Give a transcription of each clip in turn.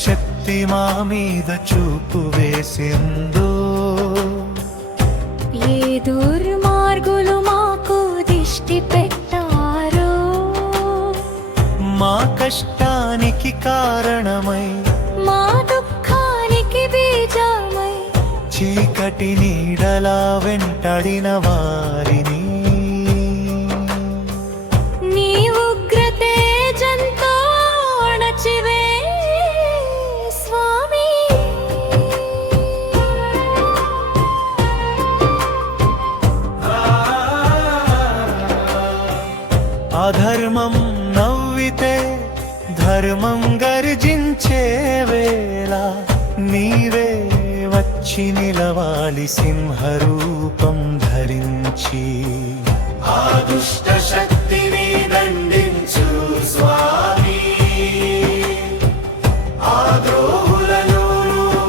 శక్తి మా మీద చూపు వేసిందో, ఏ దుర్మార్గులు మాకు దిష్టి పెట్టారో, మా కష్టానికి కారణమై, మా దుఃఖానికి బీజమై, చీకటి నీడలా వెంటాడిన వారిని నీ ఉగ్రతేజంతో అణచివే స్వామి. అధర్మం నవ్వితే ధర్మం గర్జించే వేళ, నీవే వచ్చి నిలవాలి సింహరూపం ధరించి. ఆ దుష్ట శక్తిని దండించు స్వామి, ఆ ద్రోహులను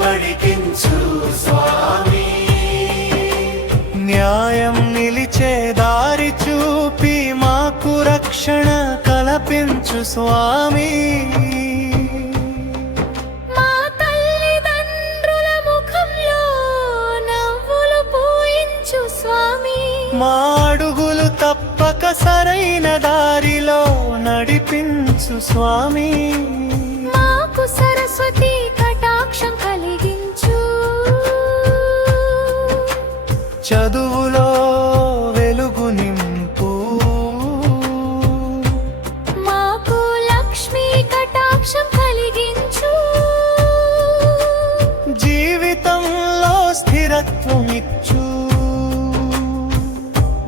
వడికించు స్వామి. న్యాయం నిలిచే దారి చూపి మాకు రక్షణ కల్పించు స్వామి. మా తల్లిదండ్రుల ముఖంలో నవ్వులు పూయించు స్వామి. మా అడుగులు తప్పక సరైన దారిలో నడిపించు స్వామి. మాకు సరస్వతి కటాక్షం కలిగించు, చదువులో వెలుగు నింపు. మాకు లక్ష్మీ కటాక్షం కలిగించు, జీవితంలో స్థిరత్వం ఇచ్చు.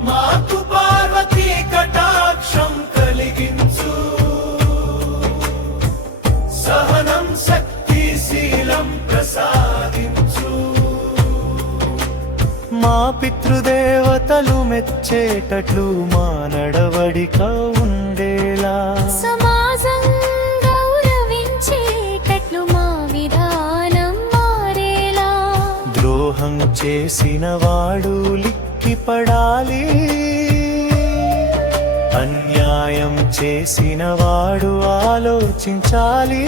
మాకు పార్వతీ కటాక్షం కలిగించు, సహనం శక్తి శీలం ప్రసాదించు. మా పితృదేవతలు మెచ్చేటట్లు మా నడవడిక ఉండేలా, సమాజం గౌరవించేటట్లు మా విధానం మారేలా. ద్రోహం చేసిన వాడు లిక్కిపడాలి, అన్యాయం చేసిన వాడు ఆలోచించాలి.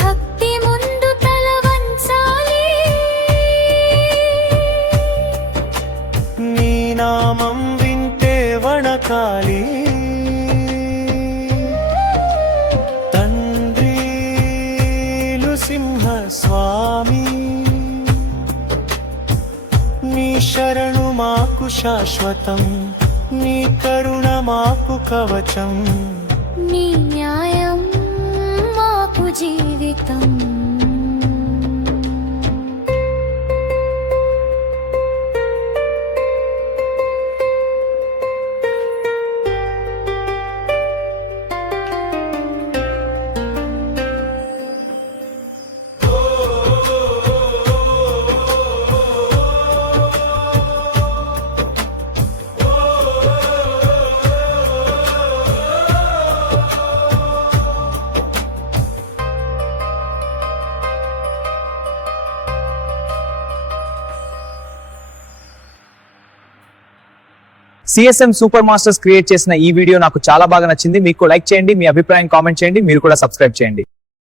భక్తి ముందు తల వంచాలి, నీ నామం వింటే వణకాలి. తండ్రి నృసింహ స్వామి, నీ శరణు మాకు శాశ్వతం, నీ కరుణ మాకు కవచం. నీ న్యాయం మాకు జీవితం. సిఎస్ఎం సూపర్ మాస్టర్స్ క్రియేట్ చేసిన ఈ వీడియో నాకు చాలా బాగా నచ్చింది. మీకు లైక్ చేయండి, మీ అభిప్రాయం కామెంట్ చేయండి, మీరు కూడా సబ్స్క్రైబ్ చేయండి.